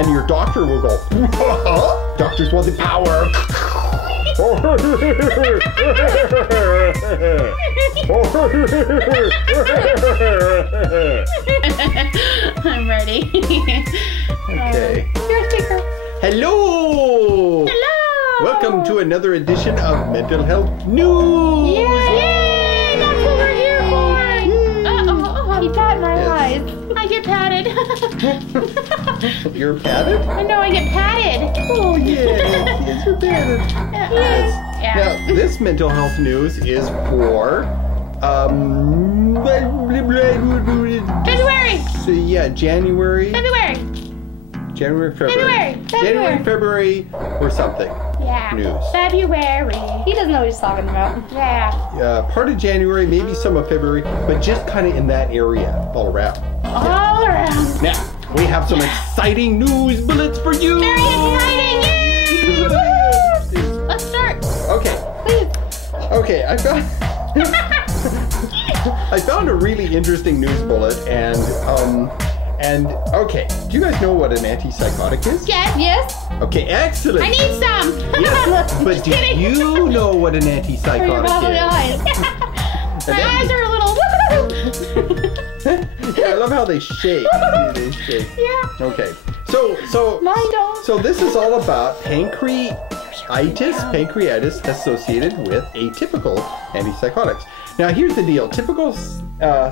and your doctor will go, huh? Doctors want the power. I'm ready. Okay. You're a speaker. Hello! Hello! Welcome to another edition of Mental Health News! Yay! That's what we're here for! You pat my Yes. eyes. I get patted. You're patted? I know I get patted. Oh, yes, you're patted. Yes. Yeah. Now, this mental health news is for, February. So, yeah, January, February. February, or something. Yeah. News. February. He doesn't know what he's talking about. Yeah. Part of January, maybe some of February, but just kind of in that area, all around. All around. Now, we have some exciting news bullets for you. Very exciting. Yay! Woo! Let's start. Okay. Okay, I found a really interesting news bullet, and okay, do you guys know what an antipsychotic is? Yes. Yes? Okay, excellent. I need some. Yes, but do kidding. you know what an For your antipsychotic lovely is? eyes. My eyes are a little. Yeah, I love how they shake. They shake. Yeah. Okay, so Mine don't. So this is all about pancreatitis associated with atypical antipsychotics. Now here's the deal. Typical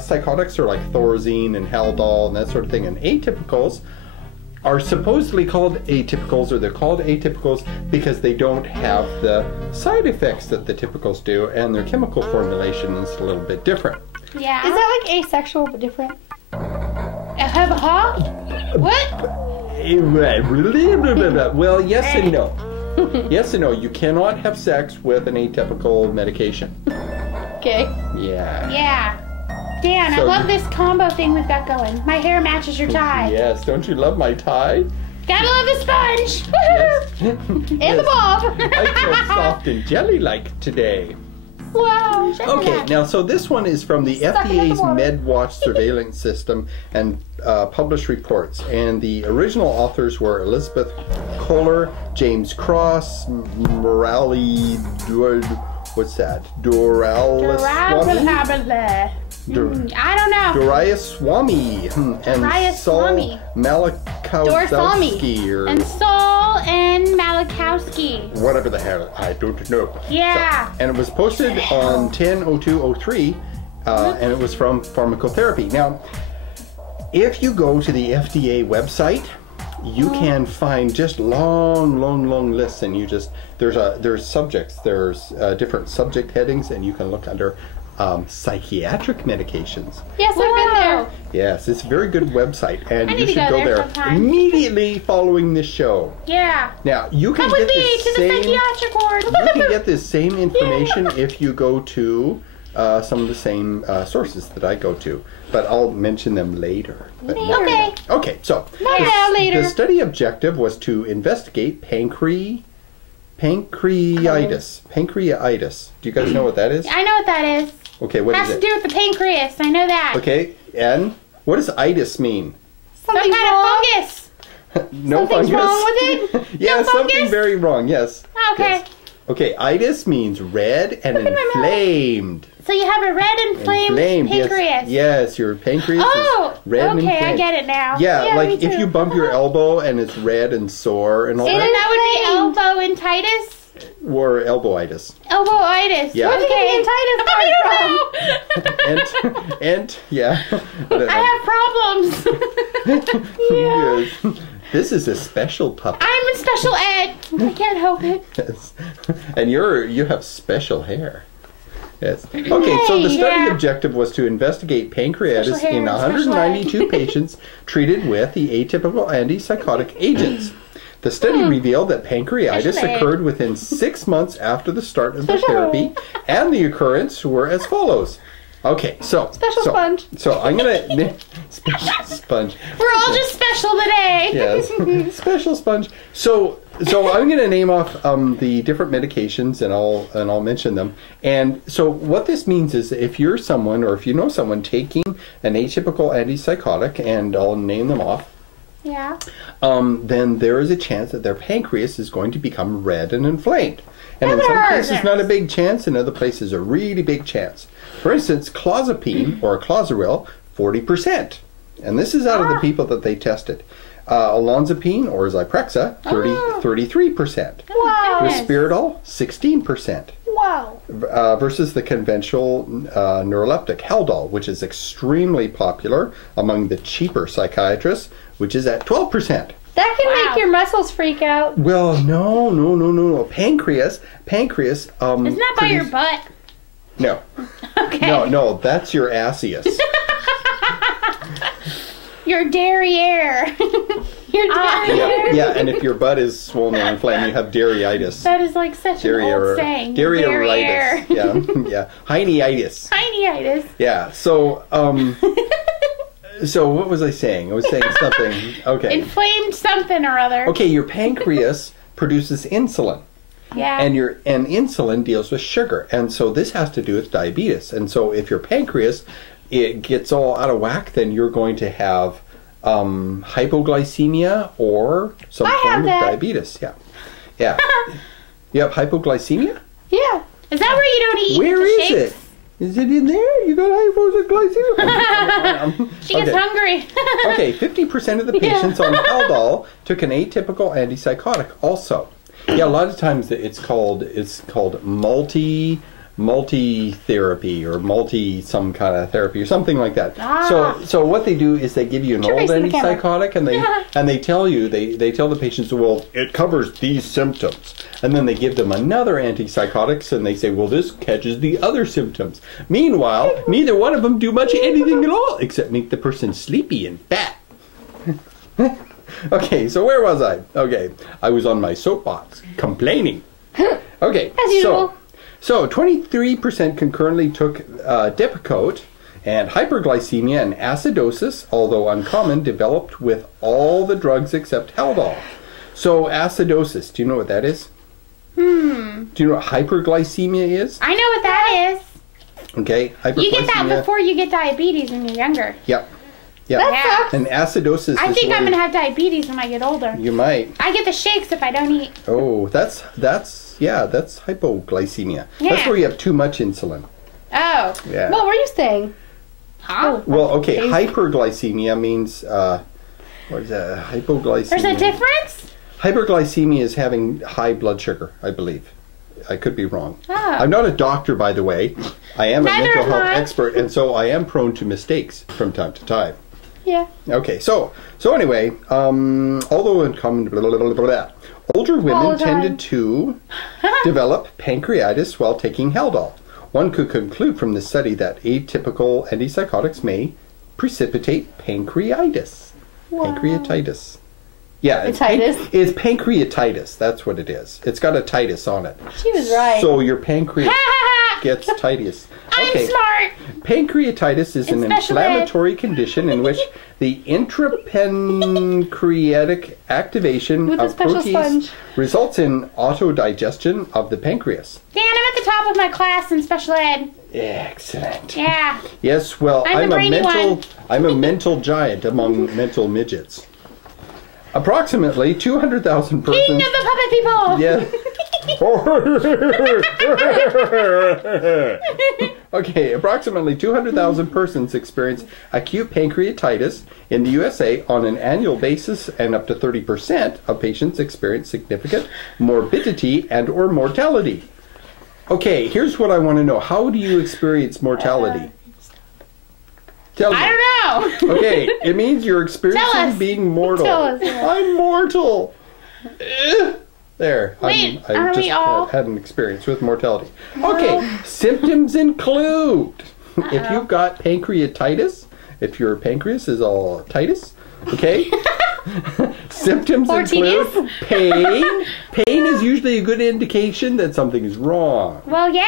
psychotics are like Thorazine and Haldol and that sort of thing, and atypicals are supposedly called atypicals, or they're called atypicals because they don't have the side effects that the typicals do, and their chemical formulation is a little bit different. Yeah. Is that like asexual but different? What? Well, yes and no. Yes and no. You cannot have sex with an atypical medication. Okay. Yeah. Yeah. Dan, So I love you- this combo thing we've got going. My hair matches your tie. Yes. Don't you love my tie? Gotta love the sponge. Yes. And the bob. I feel soft and jelly-like today. Wow. Okay, now so this one is from the Stuck it in the FDA's water. MedWatch surveillance system and published reports. And the original authors were Elizabeth Kohler, James Cross, Murali, what's that? Doraiswamy? I don't know. Doraiswamy and Saul Doraiswamy. Malakowski or And Saul and Malakowski. whatever the hell, I don't know. Yeah. And it was posted on 10/02/03, and it was from Pharmacotherapy. Now, if you go to the FDA website, you can find just long lists, and there's subjects, there's different subject headings, and you can look under psychiatric medications. Yes, I've been there. Yes, it's a very good website, and I you need to should go go there there sometime. immediately following this show. Yeah. Now, you can Come get with me this to the same. psychiatric ward. You can get this same information if you go to some of the same sources that I go to, but I'll mention them later. But now- Okay. Okay, so Now, later. the study objective was to investigate pancreatitis. Pancreatitis. Do you guys know what that is? I know what that is. Okay, what Has is to do it? with the pancreas. I know that. Okay, and what does itis mean? Some Something's kind wrong. of fungus. No Something's fungus. wrong with it? Yeah, No something fungus? very wrong. Yes. Okay. Yes. Okay, itis means red and Look at my mouth. inflamed. So you have a red inflamed pancreas. Yes, your pancreas Oh, is red and okay, inflamed. I get it now. Yeah, Yeah, like me if too. you bump your elbow and it's red and sore and all And that, that would inflamed. be elbow-itis? or elbowitis. Elbow-itis. Yeah. Where'd you get the entitis I from? don't know. And yeah. I have problems. Yes. This is a special puppy. I'm in special ed. I can't help it. Yes. And you have special hair. Yes. Okay, so the study Yeah. objective was to investigate pancreatitis Special hair, in special 192 patients treated with the atypical antipsychotic agents. The study revealed that pancreatitis Special ed. occurred within 6 months after the start of the Special therapy, and the occurrence were as follows. Okay, so Special sponge. So I'm gonna special sponge. We're all just special today. Yes, special sponge. So I'm going to name off the different medications, and I'll mention them. And so what this means is, if you're someone, or if you know someone taking an atypical antipsychotic, and I'll name them off, Yeah. then there is a chance that their pancreas is going to become red and inflamed. And in some Others. cases, not a big chance. In other places, a really big chance. For instance, clozapine or clozaril, 40%. And this is out of the people that they tested. Olanzapine or Zyprexa, 33%. Wow. Risperidol, 16%. Wow. Versus the conventional neuroleptic Haldol, which is extremely popular among the cheaper psychiatrists, which is at 12%. That can Wow. make your muscles freak out. Well, no. Pancreas. Isn't that by your butt? No, Okay. no. That's your ascius. Your derriere. Your derriere. Yeah. And if your butt is swollen and inflamed, you have daireitis. That is like such an old saying. Derriere. Daireitis. Yeah. Hineitis. Tinnitus. Yeah. So, so what was I saying? I was saying something. Okay. Inflamed something or other. Okay, your pancreas produces insulin. Yeah. And insulin deals with sugar, and so this has to do with diabetes. And so if your pancreas it gets all out of whack, then you're going to have hypoglycemia or some I form have of that. diabetes. Yeah. You have hypoglycemia? Yeah. Is that where you don't eat Where the is shakes? it? Is it in there? You got hypoglycemia. She gets hungry. Okay, 50% of the patients on Haldol took an atypical antipsychotic also. Yeah, a lot of times it's called multi-therapy or some kind of therapy or something like that. So what they do is they give you an old facing the camera. antipsychotic and they tell you they tell the patients, well, it covers these symptoms, and then they give them another antipsychotics and they say, well, this catches the other symptoms. Meanwhile, neither one of them do much of anything at all except make the person sleepy and fat. Okay, so where was I? Okay, I was on my soapbox complaining. Okay, As usual. So 23% concurrently took Depakote, and hyperglycemia and acidosis, although uncommon, developed with all the drugs except Haldol. So acidosis, do you know what that is? Do you know what hyperglycemia is? I know what that is. Okay, hyperglycemia. You get that before you get diabetes when you're younger. Yep. Yeah. And acidosis I is think I'm when going to have diabetes when I get older. you might. I get the shakes if I don't eat. Oh, that's hypoglycemia. That's Yeah. where you have too much insulin. Oh. Yeah. What were you saying? Huh? Well, okay, Taste. hyperglycemia means what is that? Hypoglycemia. There's a difference? Hyperglycemia is having high blood sugar, I believe. I could be wrong. Oh. I'm not a doctor, by the way. I am a Neither mental am health I. expert, and so I am prone to mistakes from time to time. Yeah. Okay, so anyway, although in common, blah, blah, blah, blah, blah, older All women the time. tended to develop pancreatitis while taking Haldol. One could conclude from this study that atypical antipsychotics may precipitate pancreatitis. Pancreatitis. Yeah, it's pancreatitis. That's what it is. It's got a titus on it. She was right. So your pancreas gets titus. I'm smart. Pancreatitis is an In special ed. inflammatory condition in which the intrapancreatic activation With a of special proteins sponge. results in autodigestion of the pancreas. Dan, I'm at the top of my class in special ed. Excellent. Yeah. Yes, well, I'm the brainy one. I'm a mental giant among mental midgets. Approximately 200,000 persons. King of the puppet people. Yeah. Okay, approximately 200,000 persons experience acute pancreatitis in the USA on an annual basis, and up to 30% of patients experience significant morbidity and or mortality. Okay, here's what I want to know. How do you experience mortality? Tell me. I don't know. Okay, it means you're Tell experiencing us. being mortal. Tell us, yeah. I'm mortal. There. Wait, I are just we all? had an experience with mortality. Okay, symptoms include if you've got pancreatitis, if your pancreas is all titus, okay? Symptoms Or include pain. Pain is usually a good indication that something is wrong. Well, yeah.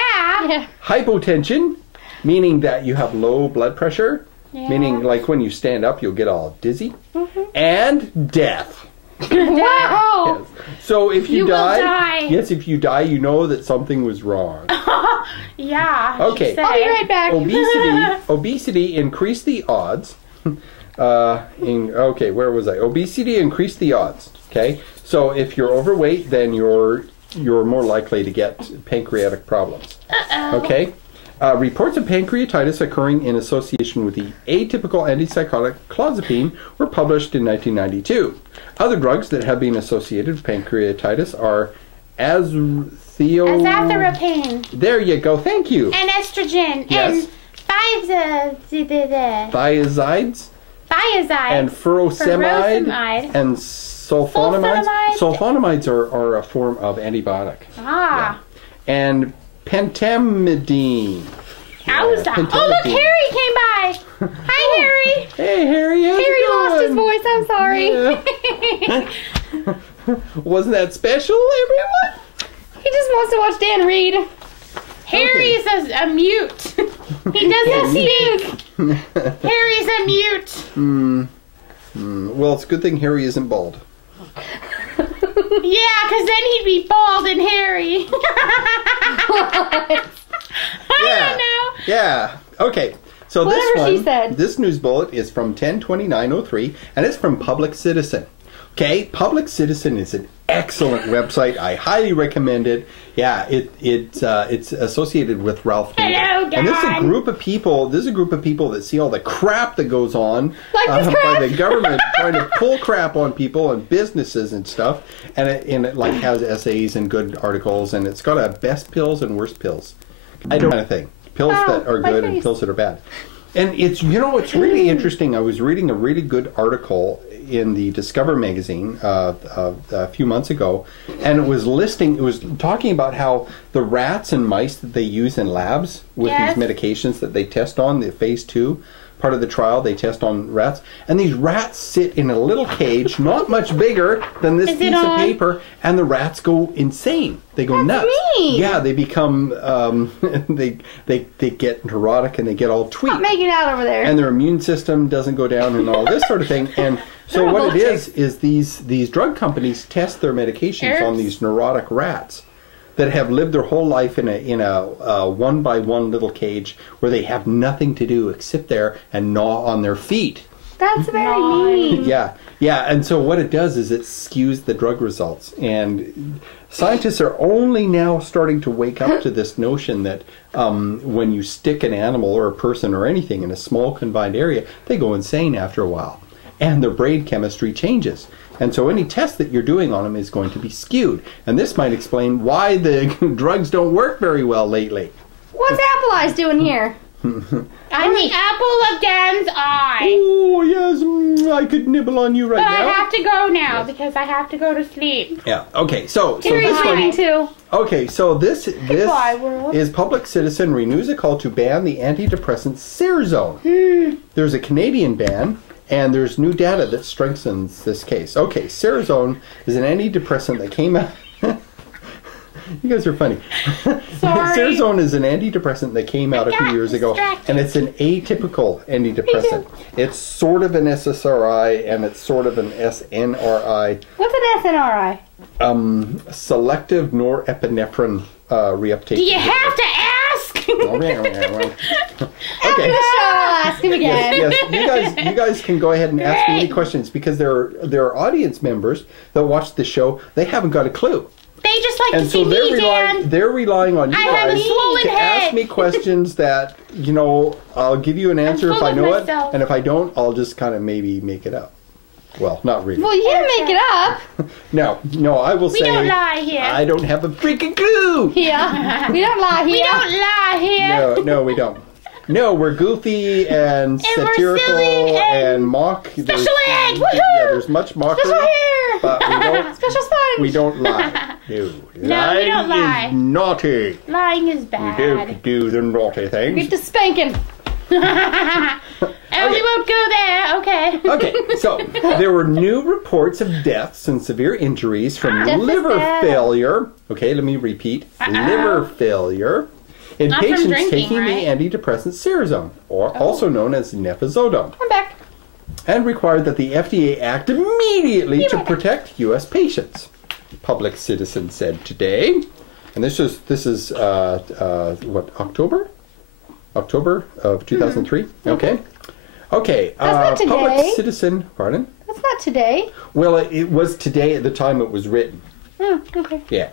Yeah. Hypotension, meaning that you have low blood pressure, Yeah. meaning like when you stand up you'll get all dizzy, and death. Wow. Yes. So if you, You will die. yes, if you die, you know that something was wrong. Yeah. I should Okay. say. I'll be right back. Obesity increased the odds Okay, where was I? Obesity increased the odds. Okay, so if you're overweight, then you're more likely to get pancreatic problems. Okay. Reports of pancreatitis occurring in association with the atypical antipsychotic clozapine were published in 1992. Other drugs that have been associated with pancreatitis are Azathrapine. There you go. Thank you. And estrogen. Yes. And Thiazides thiazide. and furosemide Furosemide. and sulfonamides. Sulfonamide. Sulfonamides are a form of antibiotic. Ah. And pentamidine. Yowza. Oh, look, pentamidine. Harry came by. Hi, Harry. Hey, Harry. How's Harry it lost his going? voice. I'm sorry. Yeah. Wasn't that special, everyone? He just wants to watch Dan read. Harry is a mute. He doesn't speak. Harry's a mute. Well, it's a good thing Harry isn't bald. Yeah, because then he'd be bald and hairy. I don't know. Yeah. Okay. So Whatever this she one, said. this news bullet is from 10/29/03, and it's from Public Citizen. Okay, Public Citizen is an excellent website. I highly recommend it. Yeah, it's associated with Ralph Nader. Hello, And this is a Dad. group of people. This is a group of people that see all the crap that goes on Like this by crap? the government trying to pull crap on people and businesses and stuff. And it like has essays and good articles, and it's got a best pills and worst pills. I don't kind of thing. Pills Wow, that are my good and face. pills that are bad. And it's it's really interesting. I was reading a really good article in the Discover magazine a few months ago, and it was talking about how the rats and mice that they use in labs with Yes. these medications that they test on, the phase 2 part of the trial, they test on rats, and these rats sit in a little cage, not much bigger than this Is it piece of on? paper, and the rats go insane. They go That's nuts. neat. Yeah, they become they get neurotic and they get all tweaked Stop making out over there. and their immune system doesn't go down and all this sort of thing. And so They're what it vultures. is these drug companies test their medications on Herbs. these neurotic rats that have lived their whole life in a one by one little cage where they have nothing to do except sit there and gnaw on their feet. That's very Nice. mean. Yeah. And so what it does is it skews the drug results. And scientists are only now starting to wake up to this notion that when you stick an animal or a person or anything in a small confined area, they go insane after a while. And their brain chemistry changes. And so any test that you're doing on them is going to be skewed. And this might explain why the drugs don't work very well lately. What's Apple Eyes doing here? I'm the apple of Dan's eye. Oh, yes, I could nibble on you right But I now. have to go now because I have to go to sleep. Yeah, okay, so Harry's this one... leaving too. Okay, so this Goodbye, world. is Public Citizen renews a call to ban the antidepressant Seroxone. There's a Canadian ban, and there's new data that strengthens this case. Okay, Seroxone is an antidepressant that came out... You guys are funny. Sorry. Seroxone is an antidepressant that came out a few got years ago, distracted. and it's an atypical antidepressant. It's sort of an SSRI, and it's sort of an SNRI. What's an SNRI? Selective norepinephrine reuptake. Do you have to ask? Okay. After the show, I'll ask him again. Yes. You guys can go ahead and ask me any questions because there are audience members that watch the show. They haven't got a clue, They just like and to so see me, Dan. they're relying on you I have a guys swollen to head. ask me questions that I'll give you an answer if full I of know myself. it, and if I don't, I'll just kind of maybe make it up. Well, not really. Well, you didn't make it up. No, I will We say don't lie here. I don't have a freaking clue. Yeah. We don't lie here. We don't lie here. No, we don't. No, we're goofy and we're satirical silly and mock. special ed, Yeah, woohoo! there's much mockery, Special hair. but Special sponge. we don't lie. No, we don't lie. Is naughty. Lying is We bad. don't do the naughty things. Get to spanking. Oh, we won't go there. Okay. Okay, so there were new reports of deaths and severe injuries from Death is liver bad. failure. Okay, let me repeat. Liver failure in Not from patients drinking, taking right? the antidepressant Seroxone, or also known as Nefazodone, I'm back. and required that the FDA act immediately to protect U.S. patients. Public Citizen said today, and this is what, October of 2003. Okay. Okay. That's not Public today. citizen. Pardon? That's not today. Well, it was today at the time it was written. Okay. Yeah.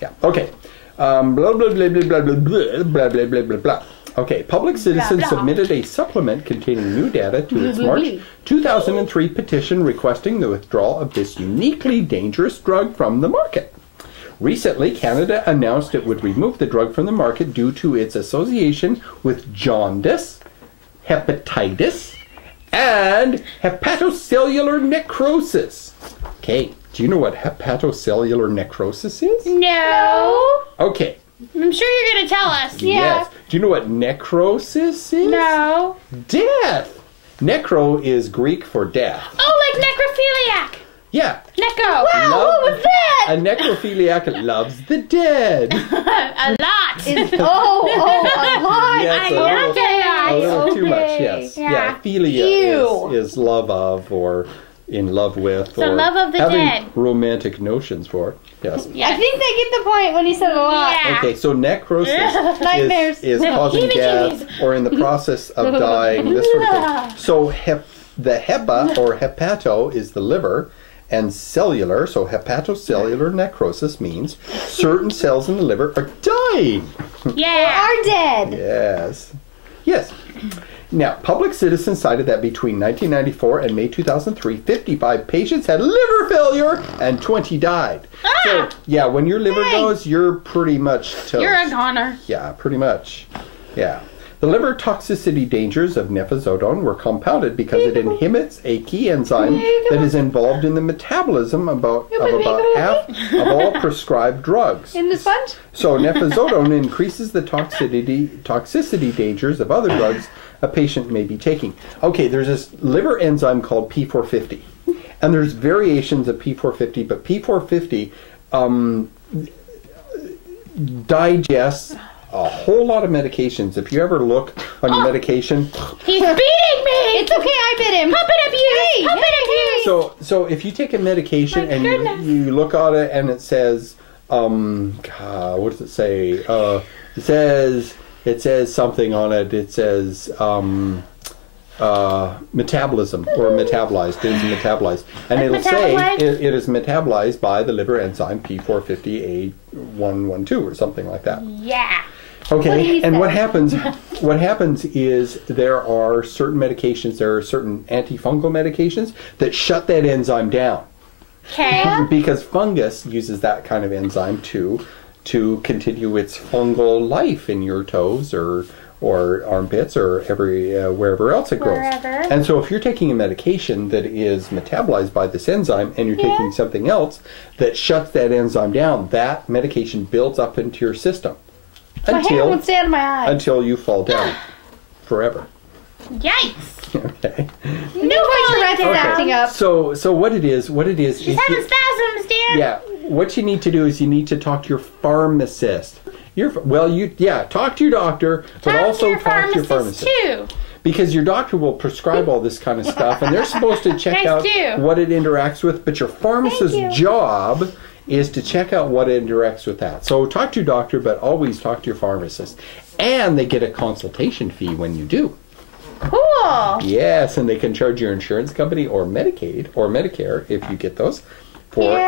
Yeah. Okay. Blah, blah, blah, blah, blah, blah, blah, blah, blah, blah, blah, blah. Okay. Public Citizen blah. submitted a supplement containing new data to its March 2003 petition requesting the withdrawal of this uniquely dangerous drug from the market. Recently, Canada announced it would remove the drug from the market due to its association with jaundice, hepatitis, and hepatocellular necrosis. Okay, do you know what hepatocellular necrosis is? No. Okay, I'm sure you're going to tell us. yes. Do you know what necrosis is? No. Death. Necro is Greek for death. Oh, like necrophiliac. Yeah. Necro. Wow, what was that? A necrophiliac loves the dead. A lot. A lot. Yes, I love that. a little too much, Okay. yes. Yeah. Yeah, philia Ew. is love of or in love with The or love of the having dead. romantic notions for. Yes. Yeah. I think they get the point when he said a lot. Yeah. Okay, so necrosis Nightmares. is causing Heebie-jeebies. death or in the process of dying, this sort of thing. So the hepa or hepato is the liver, and cellular, so hepatocellular necrosis means certain cells in the liver are dying. Yeah. Are dead. Yes. Yes. Now, Public Citizen cited that between 1994 and May 2003, 55 patients had liver failure and 20 died. So, yeah, when your liver Hey. goes, you're pretty much toast. You're a goner. Yeah, pretty much. Yeah. The liver toxicity dangers of nefazodone were compounded because it inhibits a key enzyme that is involved in the metabolism of about half of all prescribed drugs. In the sponge? So nefazodone increases the toxicity dangers of other drugs a patient may be taking. Okay, there's this liver enzyme called P450, and there's variations of P450, but P450 digests a whole lot of medications. If you ever look on your medication, He's beating me. It's okay, I bit him. Pump it abuse. Pump it abuse. so if you take a medication My and goodness. you look at it and it says, what does it say? It says something on it. It says metabolism or metabolized. It is metabolized, and it'll say metabolized? it is metabolized by the liver enzyme P450A112 or something like that. Yeah. Okay, and say? what happens is there are certain medications, there are certain antifungal medications that shut that enzyme down. Okay. Because fungus uses that kind of enzyme to continue its fungal life in your toes or armpits or wherever else it grows. Wherever. And so if you're taking a medication that is metabolized by this enzyme and you're taking something else that shuts that enzyme down, that medication builds up into your system. My hand won't stay out of my eye. Until you fall down forever. Yikes. Okay. No Tourette's is acting up. So what it is She's is having spasms, Dan. yeah, what you need to do is you need to talk to your pharmacist. Talk to your doctor, but also talk to your pharmacist. too. Because your doctor will prescribe all this kind of stuff, and they're supposed to check Guys out do. what it interacts with, but your pharmacist's job is to check out what interacts with that. So talk to your doctor, but always talk to your pharmacist. And they get a consultation fee when you do. Cool. Yes, and they can charge your insurance company or Medicaid or Medicare if you get those for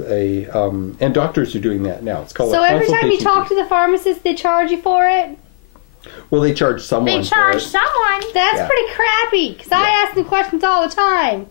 and doctors are doing that now. It's called So a every time you consultation talk fee. to the pharmacist, they charge you for it? Well, they charge someone They for charge it. someone. That's Yeah. pretty crappy, because I ask them questions all the time.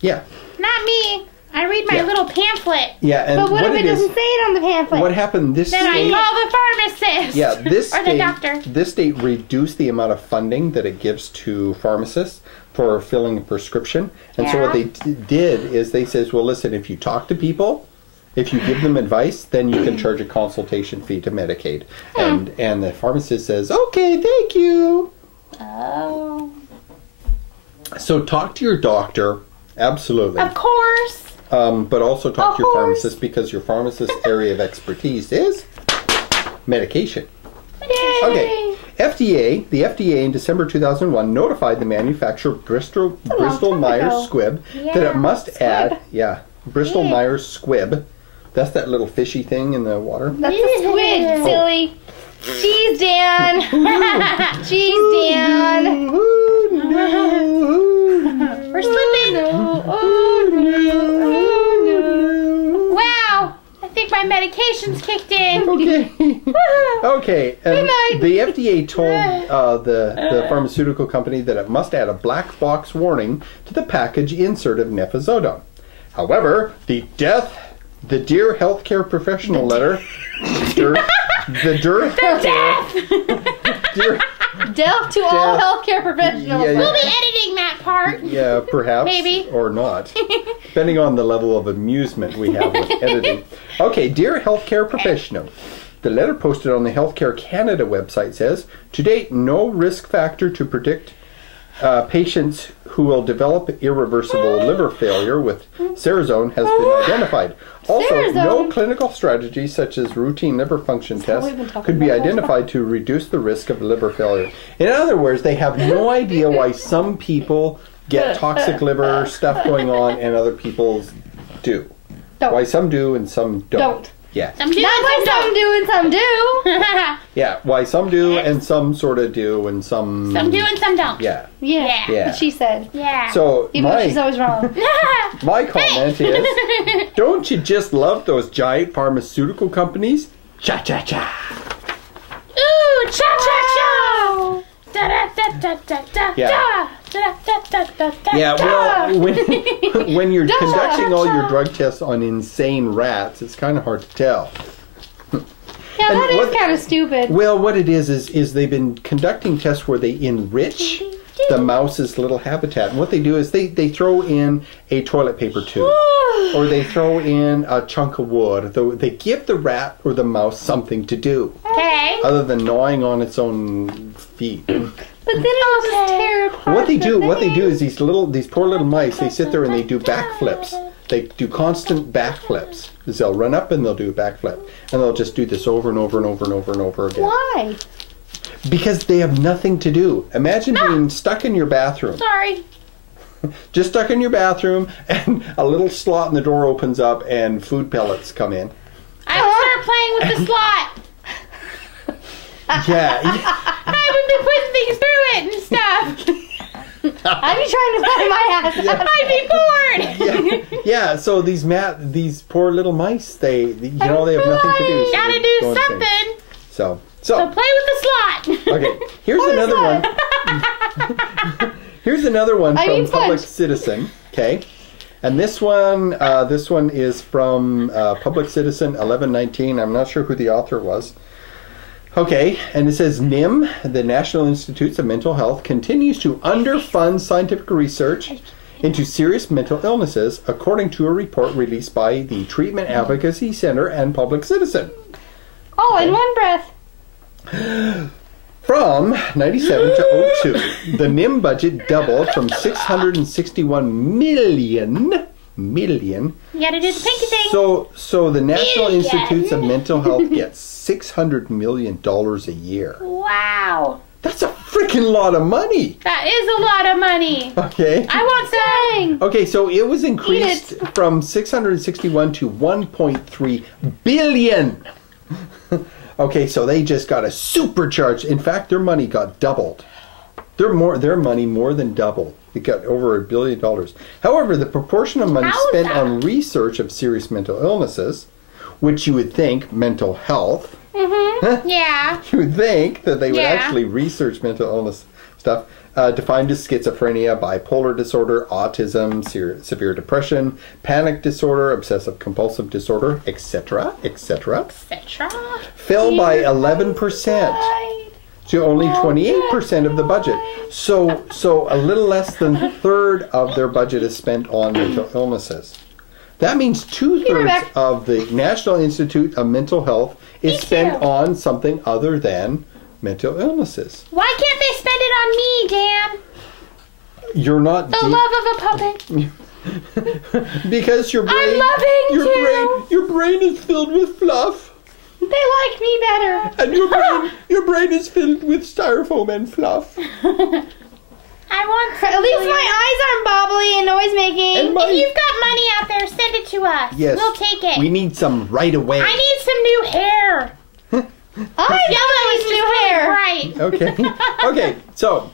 Yeah. Not me. I read my Yeah. little pamphlet. Yeah, and But what if it it is, doesn't say it on the pamphlet? what happened this Then I state, call the pharmacist. yeah, this or the state, doctor. this state reduced the amount of funding that it gives to pharmacists for filling a prescription. And so what they did is they says, well, listen, if you talk to people, if you give them advice, then you can charge a consultation fee to Medicaid. And the pharmacist says, okay, thank you. Oh. So talk to your doctor, absolutely. Of course. But also talk to your Of course. pharmacist because your pharmacist's area of expertise is medication. Yay. Okay. The FDA in December 2001 notified the manufacturer Bristol time Myers ago. Squibb that Yeah. it must add, Bristol Myers Squibb. That's that little fishy thing in the water. That's a squid, silly. Jeez, Dan. Jeez, Dan. Woo-hoo. We're slipping. Oh no. Wow. I think my medication's kicked in. Okay. Okay. And night. the FDA told the pharmaceutical company that it must add a black box warning to the package insert of Nefazodone. However, the Dear Healthcare Professional letter, Death to all healthcare professionals. Yeah, We'll be editing that part. Yeah, perhaps. Maybe. Or not. Depending on the level of amusement we have with editing. Okay, Dear Healthcare Professional. The letter posted on the Healthcare Canada website says, to date, no risk factor to predict patients who will develop irreversible liver failure with Cerazone has been identified. Also, no Cerazone. clinical strategy such as routine liver function what tests we've been talking could be about the whole identified to reduce the risk of liver failure. In other words, they have no idea why some people get toxic liver stuff going on and other people do. Don't. Why some do and some don't. Yeah. Some do Not and why some do and some do. don't. Yeah, why some do and some sort of do and some... Some do and some don't. Yeah. Yeah. Yeah. What she said. Yeah. So Even though she's always wrong. my comment is, don't you just love those giant pharmaceutical companies? Cha-cha-cha. Ooh, cha-cha-cha. Da-da-da-da-da-da. Yeah. Da-da-da-da-da-da. Yeah, well, when you're Da, conducting all your cha. drug tests on insane rats, it's kind of hard to tell. Yeah, And that is what- kind of stupid. Well, what it is they've been conducting tests where they enrich the mouse's little habitat. And what they do is they throw in a toilet paper tube. Or they throw in a chunk of wood. They give the rat or the mouse something to do. Okay. Other than gnawing on its own feet. But then it'll just tear apart. What they do the is these poor little mice, they sit there and they do backflips. They do constant backflips. They'll run up and they'll do a backflip. And they'll just do this over and over and over and over and over again. Why? Because they have nothing to do. Imagine being stuck in your bathroom. Sorry. Just stuck in your bathroom and a little slot in the door opens up and food pellets come in. I will start playing with the slot. Yeah. I haven't been putting things through it and stuff. I'd be trying to find my ass out. I'd be bored. Yeah, so these poor little mice, they have nothing to do. So Gotta they do go insane. something. So So play with the slot. okay. Here's another one. Here's another one I from mean Public sponge. Citizen. Okay, and this one is from Public Citizen 1119. I'm not sure who the author was. Okay, and it says NIM, the National Institutes of Mental Health, continues to underfund scientific research into serious mental illnesses, according to a report released by the Treatment Advocacy Center and Public Citizen. All in one breath. From 97 to 02, the NIM budget doubled from 661 million. You gotta do the pinky thing. So the National Million. Institutes of Mental Health gets $600 million a year. Wow. That's a freaking lot of money. That is a lot of money. Okay. I want some. Okay, so it was increased from 661 to 1.3 billion. Okay, so they just got a supercharge. In fact, their money got doubled. Their money more than doubled. It got over $1 billion. However, the proportion of money How is spent that? on research of serious mental illnesses, which you would think mental health, Yeah. you would think that they would Yeah. actually research mental illness stuff, defined as schizophrenia, bipolar disorder, autism, severe depression, panic disorder, obsessive compulsive disorder, etc., Etc. fell by 11%. to only 28% of the budget. So a little less than a third of their budget is spent on mental illnesses. That means 2/3 of the National Institute of Mental Health is spent on something other than mental illnesses. Why can't they spend it on me, Dan? You're not The love of a puppet. because your brain I'm loving your brain is filled with fluff. They like me better. And your brain is filled with styrofoam and fluff. I want At least my eyes aren't bobbly and noise making. And my- If you've got money out there, send it to us. Yes. We'll take it. We need some right away. I need some new hair. I Yellow is new hair. just bright. Okay. So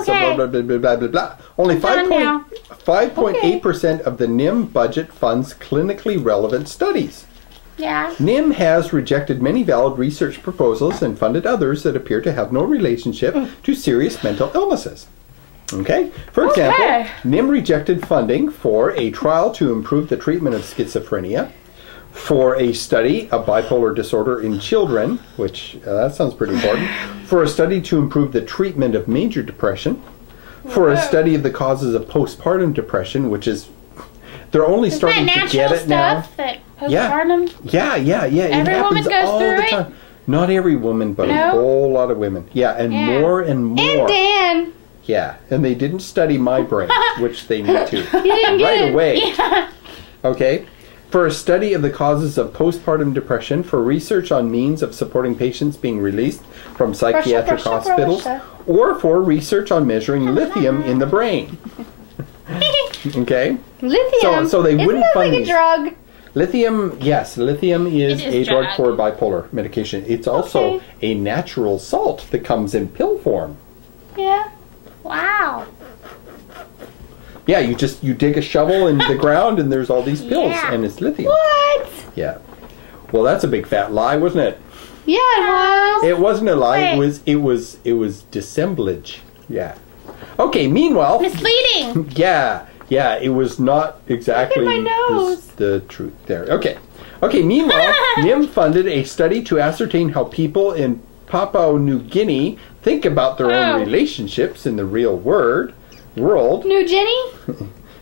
Okay. blah, blah, blah, blah, blah, blah. Only Done now. 5.8% of the NIM budget funds clinically relevant studies. Yeah. NIM has rejected many valid research proposals and funded others that appear to have no relationship to serious mental illnesses. Okay? For example, Okay. NIM rejected funding for a trial to improve the treatment of schizophrenia, for a study of bipolar disorder in children, which that sounds pretty important, for a study to improve the treatment of major depression, for a study of the causes of postpartum depression, which is, they're only Isn't that starting to natural get it now. stuff that Yeah. postpartum? Yeah. It Every woman happens goes all through the it? time. Not every woman, but a No? whole lot of women. Yeah, and Yeah. more and more. And Dan. Yeah, and they didn't study my brain, which they need to. You didn't get Right it. away. Yeah. Okay. For a study of the causes of postpartum depression, for research on means of supporting patients being released from psychiatric Russia, hospitals, Russia. or for research on measuring lithium in the brain. Okay. Lithium. So they Isn't wouldn't that fund like a these. drug? Lithium, yes, lithium is It is a drug drug. for bipolar medication. It's also Okay. a natural salt that comes in pill form. Yeah. Wow. Yeah, you dig a shovel in the ground and there's all these pills Yeah. and it's lithium. What? Yeah. Well, that's a big fat lie, wasn't it? Yeah, it was. It wasn't a lie. Wait. It was dissemblage. Yeah. Okay. Meanwhile, Misleading. yeah, it was not exactly my nose. the truth there. Okay. Meanwhile, NIM funded a study to ascertain how people in Papua New Guinea think about their Oh. own relationships in the real world. New Jenny?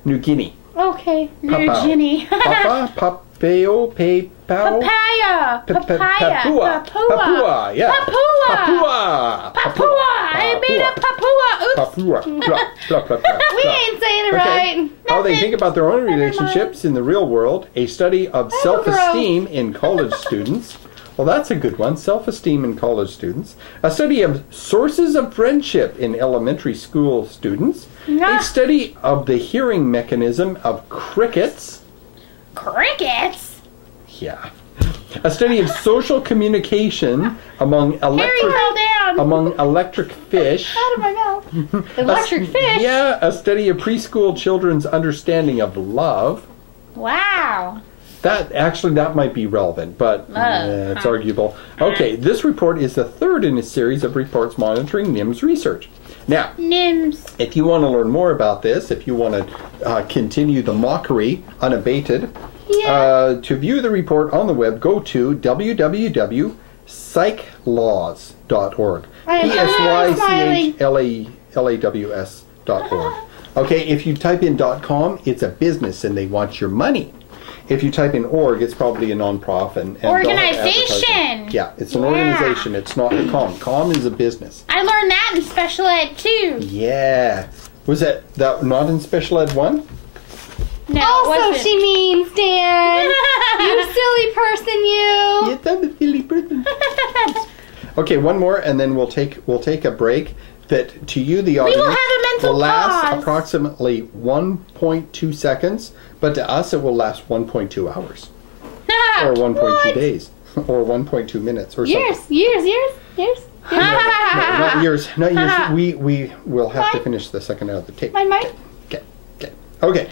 New Guinea. Okay. Papua. Ginny. Papa, Papao, Papao. Papaya. Papaya. Papua. Papua. Yeah. Papua. Papua. Papua. I made a Papua. Oops. Papua. Blah, blah, blah, blah, We blah. ain't saying it Okay. right. How they Nothing. think about their own Never relationships in the real world. A study of self-esteem in college students. Well, that's a good one. Self-esteem in college students. A study of sources of friendship in elementary school students. Yeah. A study of the hearing mechanism of crickets. Crickets. Yeah. A study of social communication among Harry fell down. electric fish. Out of my mouth. Electric fish. Yeah, a study of preschool children's understanding of love. Wow. That might be relevant, but it's Huh. arguable. Okay, this report is the third in a series of reports monitoring NIMS research. Now, Nims. if you want to learn more about this, if you want to continue the mockery unabated, to view the report on the web, go to www.psychlaws.org. I am PSYCHLAWS.org. Okay, if you type in .com, it's a business and they want your money. If you type in org, it's probably a non-profit and Organization. advertising. Yeah, it's an Yeah. organization. It's not a com. Com is a business. I learned that in special ed too. Yeah. Was that not in special ed 1? No, it Also, wasn't. she means, Dan. You silly person, you. Yes, I'm a silly person. Okay, one more, and then we'll take a break. That to you, the audience, will have a mental will last pause. approximately 1.2 seconds, but to us, it will last 1.2 hours, or 1.2 days, or 1.2 minutes, or Years. something. No, not years. Not years. We will have to finish the second out of the tape. Mine. Okay. Okay. Okay.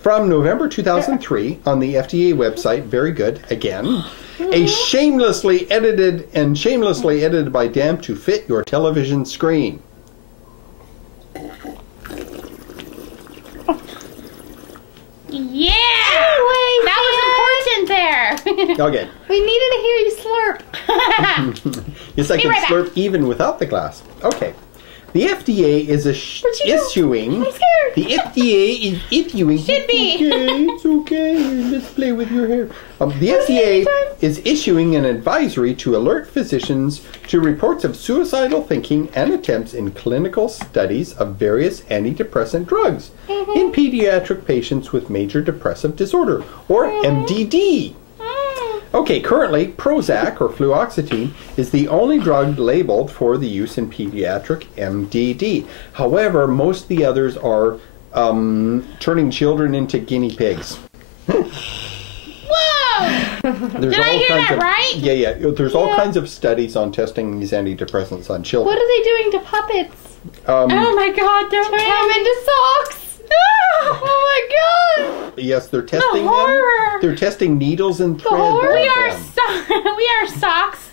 From November 2003 on the FDA website, very good, again, a shamelessly edited by Dan to fit your television screen. Yeah. Anyway, That was important there. Okay. We needed to hear you slurp. Yes, I Be can right back. slurp even without the glass. Okay. The FDA is issuing. I'm scared. The FDA is issuing. Should be. It's okay. Let's play with your hair. The FDA is issuing an advisory to alert physicians to reports of suicidal thinking and attempts in clinical studies of various antidepressant drugs in pediatric patients with major depressive disorder, or MDD. Okay, currently, Prozac, or fluoxetine, is the only drug labeled for the use in pediatric MDD. However, most of the others are turning children into guinea pigs. Whoa! There's Did I hear that right? Yeah. There's all Yeah. kinds of studies on testing these antidepressants on children. What are they doing to puppets? Oh my God! Don't Turn tell them me. into socks. Oh my god. Yes, they're testing them. horror. They're testing needles and thread. horror. on We are them. we are socks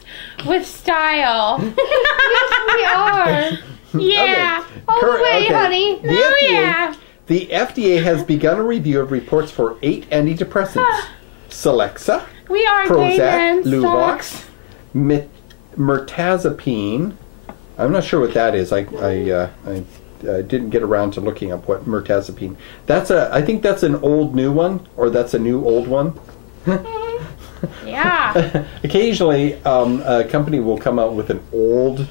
with style. We are. Yeah. Oh, wait, honey. The Oh FDA, yeah. the FDA has begun a review of reports for 8 antidepressants: Celexa, We are gay Prozac, men. Luvox, Socks. mirtazapine. I'm not sure what that is. I didn't get around to looking up what mirtazapine. I think that's an old new one, or that's a new old one. Yeah. Occasionally, a company will come out with an old.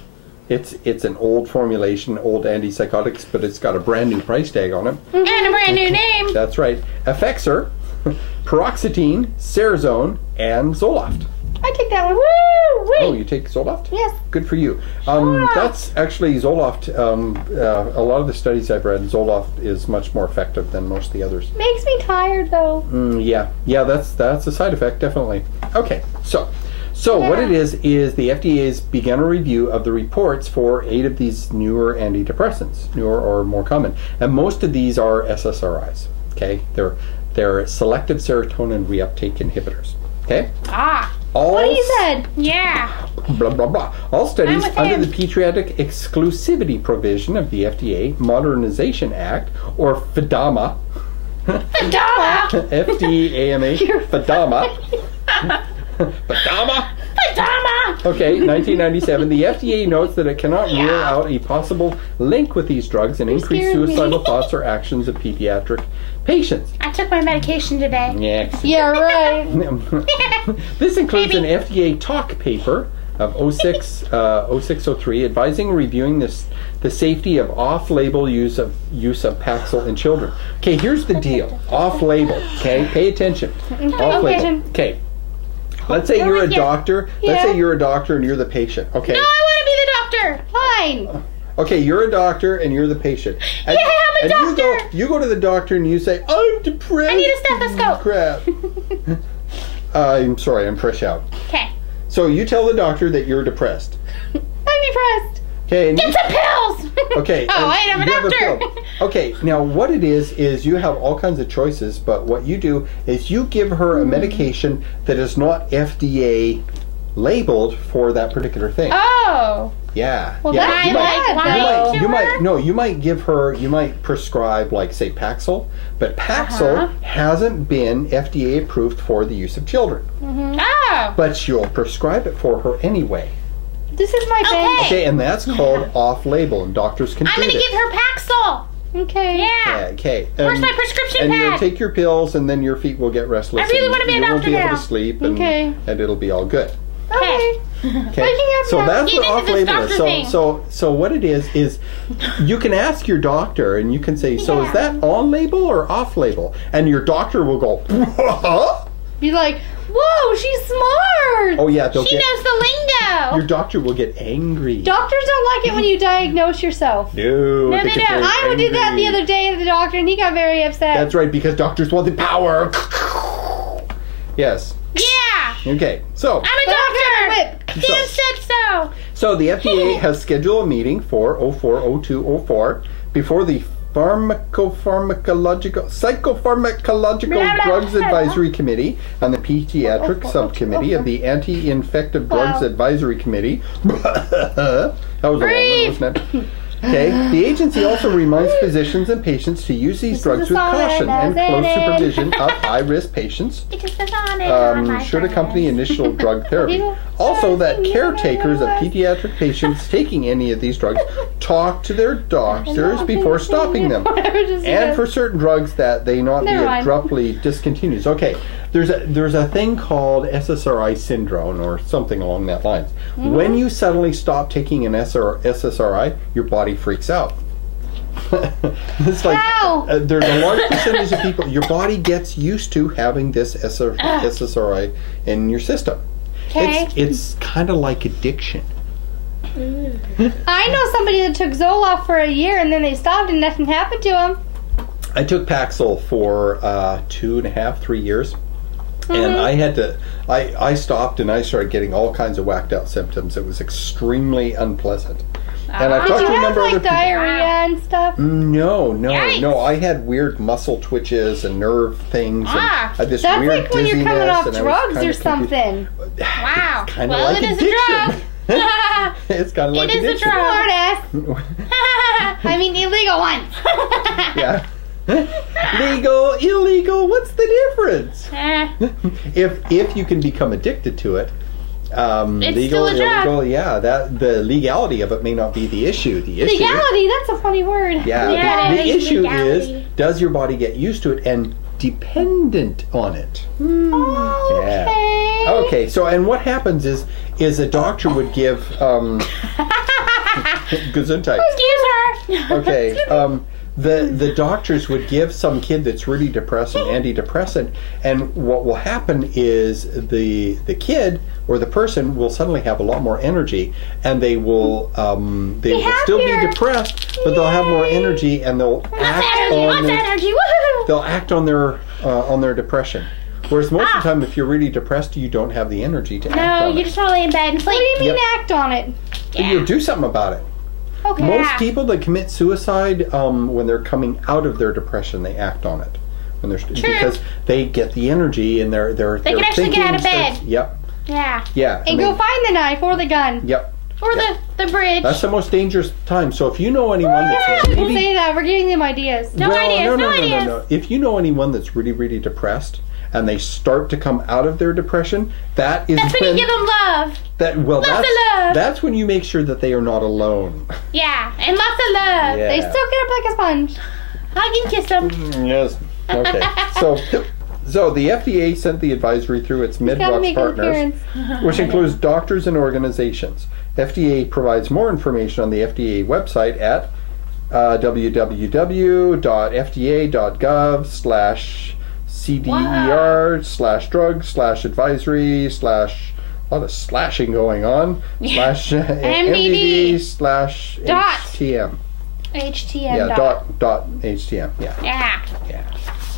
It's an old formulation, old antipsychotics, but it's got a brand new price tag on it. And a brand new name. That's right. Effexor, paroxetine, Cerazone, and Zoloft. I take that one. Woo! Oh, you take Zoloft? Yes. Good for you. That's actually Zoloft. A lot of the studies I've read, Zoloft is much more effective than most of the others. Makes me tired though. Yeah, that's a side effect, definitely. Okay, so what it is the FDA has begun a review of the reports for 8 of these newer antidepressants, newer or more common, and most of these are SSRIs. Okay, they're selective serotonin reuptake inhibitors. Okay. Ah. What he said. Yeah. Blah blah blah. All studies I'm with under him. the Pediatric Exclusivity Provision of the FDA Modernization Act, or FDAMA. Fedama. FDAMA. FDAMA. FDAMA. Fedama. Okay, 1997. The FDA notes that it cannot rule out a possible link with these drugs and increase scared me. suicidal thoughts or actions of pediatric patients. I took my medication today. Yeah. Yeah, right. This includes Maybe. an FDA talk paper of 0603 advising and reviewing the safety of off-label use of Paxil in children. Okay, here's the deal. Off-label. Okay, pay attention. Off-label. Okay. Let's say you're a with you. doctor. Let's Yeah. say you're a doctor and you're the patient. Okay. No, I want to be the doctor. Fine. Okay, you're a doctor and you're the patient. And, Yeah, I'm a and doctor. You go to the doctor and you say, "I'm depressed." I need a stethoscope. Crap. I'm sorry, I'm fresh out. Okay. So you tell the doctor that you're depressed. I'm depressed. Okay. And Get some pills. okay. Oh, and I am a you have doctor. pill. Okay. Now, what it is you have all kinds of choices, but what you do is you give her a medication that is not FDA labeled for that particular thing. Oh. Yeah. Well, yeah. that's you bad, though. you might give her, you might prescribe, like, say, Paxil, but Paxil hasn't been FDA approved for the use of children. Oh. But you'll prescribe it for her anyway. This is my thing. Okay. Okay, and that's called off-label, and doctors can I'm treat gonna it. give her Paxil. Okay. Yeah. Okay. Where's my prescription and pad? you'll take your pills, and then your feet will get restless. I really and wanna be a you won't doctor be able now. to sleep, and, Okay. and it'll be all good. Okay. Okay. Waking up So now. that's Get what into this off-label is. doctor thing. So what it is you can ask your doctor, and you can say, "So is Yeah. that on-label or off-label?" And your doctor will go, "Huh?" Be like, whoa, she's smart. Oh yeah, they'll She get. knows the lingo. Your doctor will get angry. Doctors don't like it when you diagnose yourself. No, No, they they get don't. very I did that the angry. other day at the doctor, and he got very upset. That's right, because doctors want the power. Yes. Yeah. Okay. So. I'm a But I doctor. got a whip. You said so. So the FDA has scheduled a meeting for 04/02/04 before the Psychopharmacological Drugs Advisory Committee and the Pediatric Subcommittee of the Anti-Infective Drugs Wow. Advisory Committee. That was a long one, wasn't it? Okay. The agency also reminds physicians and patients to use these drugs is with a solid caution and close acidic. supervision of high-risk patients. It just says on it. on my Should phone. accompany initial drug therapy. Also, that caretakers of pediatric patients taking any of these drugs talk to their doctors before stopping them. Whatever, just And says. for certain drugs that they not be Never mind. abruptly discontinued. Okay, there's a thing called SSRI syndrome or something along that lines. Mm-hmm. When you suddenly stop taking an SSRI, your body freaks out. It's like Wow. there's a large percentage of people. Your body gets used to having this SSRI in your system. Okay. It's kind of like addiction. I know somebody that took Zoloft for a year, and then they stopped, and nothing happened to them. I took Paxil for 2.5, 3 years, And I had to, I stopped and I started getting all kinds of whacked out symptoms. It was extremely unpleasant. And I've Did talked you to a have number of like other people. diarrhea and stuff? No. Yikes. I had weird muscle twitches and nerve things. And Ah. I had this That's weird like when you're coming dizziness, off and I was drugs kinda or confused. something. Wow. Kind of Well, like it is a addiction. drug. It's kind of like It is a addiction. drug. Smart ass. I mean, illegal ones. Yeah. Legal, illegal, what's the difference? If you can become addicted to it, It's legal, still a drug. illegal, yeah, that the legality of it may not be the issue. The issue, Legality, that's a funny word. yeah, Yeah, the it is issue legality. is, does your body get used to it and dependent on it? Okay. Okay, so and what happens is a doctor would give Gesundheit. Excuse her. Okay. The doctors would give some kid that's really depressed an antidepressant, and what will happen is the kid or the person will suddenly have a lot more energy, and they will still be happier. depressed, but they'll have more energy, and they'll act on their, Energy. Woohoo. they'll act on their depression. Whereas most of the time, if you're really depressed, you don't have the energy to act No, on you it. just want to lay in bed and sleep. What do you mean Yep. act on it? You'll do something about it. Okay. Most people that commit suicide, when they're coming out of their depression, they act on it. When they're because they get the energy and they're They can actually get out of thinking bed. starts- Yep. Yeah. Yeah. And go find the knife or the gun. Yep. Or the bridge. That's the most dangerous time. So if you know anyone that's People really say that. We're giving them ideas. No ideas, no ideas. no. If you know anyone that's really, really depressed and they start to come out of their depression, that is That's when you give them love. that's of love. that's when you make sure that they are not alone. Yeah. And lots of love. Yeah. They soak it up like a sponge. Hug and kiss them. Yes. Okay. So the FDA sent the advisory through its Gotta Midwest make an partners, appearance. which includes doctors and organizations. FDA provides more information on the FDA website at www.fda.gov/cder/drug/advisory/ a lot of slashing going on /MDD/HTM. HTM. Yeah, dot HTM. Yeah. Yeah.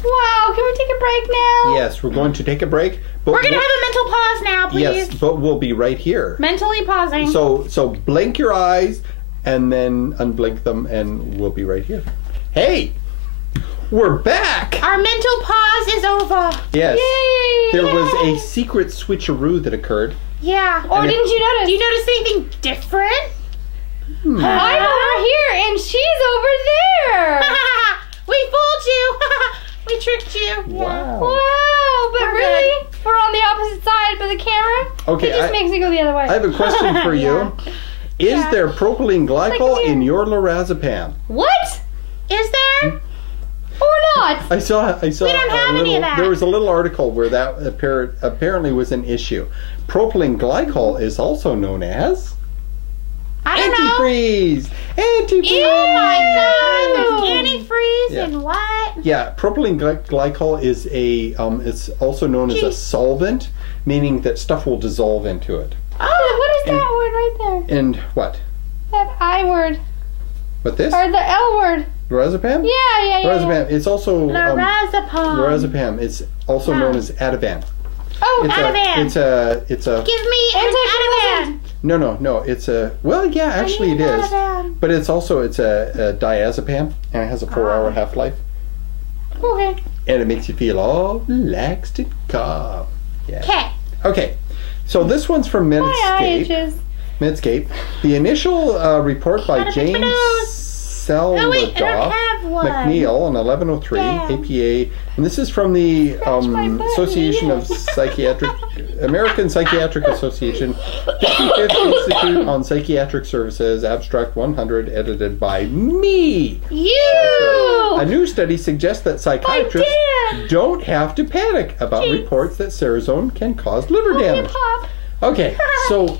Wow, can we take a break now? Yes, we're going to take a break. But We're going to have a mental pause now, please. Yes, but we'll be right here. Mentally pausing. So blink your eyes and then unblink them, and we'll be right here. Hey, we're back. Our mental pause is over. Yes, Yay! there was a secret switcheroo that occurred. Yeah. Or didn't you notice? Do you notice anything different? I'm over here and she's over there. We fooled you. We tricked you. Wow. Wow, but We're really? We're on the opposite side of the camera? Okay, It just makes me go the other way. I have a question for you. Is Yeah. there propylene glycol Like a in your lorazepam? What? Is there? Or not? I saw. We don't have any of that. There was a little article where that apparently was an issue. Propylene glycol is also known as I don't know. antifreeze. Antifreeze. Oh my god, there's antifreeze Yeah. and what? Yeah, propylene glycol is it's also known as a solvent, meaning that stuff will dissolve into it. Oh, what is that word right there? And what? That I word. What this? Or the L word. Lorazepam? Yeah. Lorazepam. It's also Lorazepam. lorazepam. It's also known as Ativan. Oh, Ativan. It's a Give me an Ativan. No. It's a actually it is, Ativan. but it's a diazepam, and it has a 4-hour half-life, okay. and it makes you feel all relaxed and calm. Yeah. Okay. Okay. So this one's from My eye Medscape. itches. Medscape. The initial report by James Oh wait, I don't Seldadoff have one. McNeil on 1103 Yeah. APA, and this is from the my butt, Association of American Psychiatric Association, 55th Institute on Psychiatric Services, Abstract 100, edited by me. You. A new study suggests that psychiatrists don't have to panic about reports that Seroxone can cause liver damage. Pop. Okay, so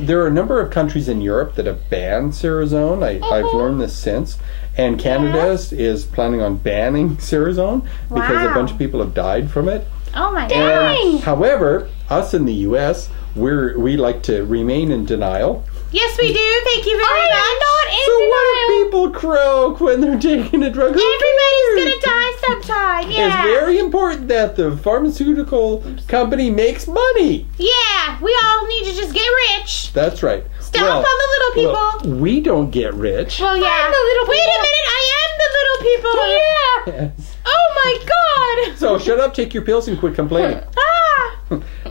there are a number of countries in Europe that have banned Seroxone. I've learned this since, and Canada is planning on banning Seroxone because a Wow. bunch of people have died from it. Oh my And, god. however, us in the U.S. we like to remain in denial. Yes, we do. Thank you very much. I'm not in So what denial. if people croak when they're taking a drug? Who Everybody's cares? gonna die sometime. It's Yeah. very important that the pharmaceutical company makes money. Yeah. We all need to just get rich. That's right. Stomp on the little people. Well, we don't get rich. Well, yeah. I'm the little Wait a people. minute. I am the little people. Yeah. Yes. Oh my God. So shut up, take your pills, and quit complaining. Ah.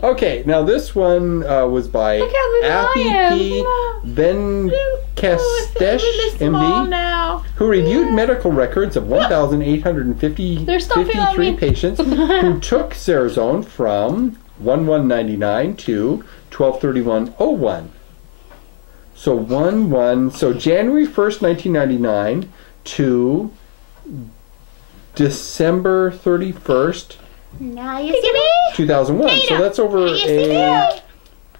Okay, now this one was by Look how little Appy I am. P. Venkastesh, Really small MD, now. who reviewed medical records of 1,853 They're stomping on me. patients who took Cerazone from 1199 to 12/31/01. So so January 1st, 1999 to December 31st, Now you see me? 2001. So that's over You see me? a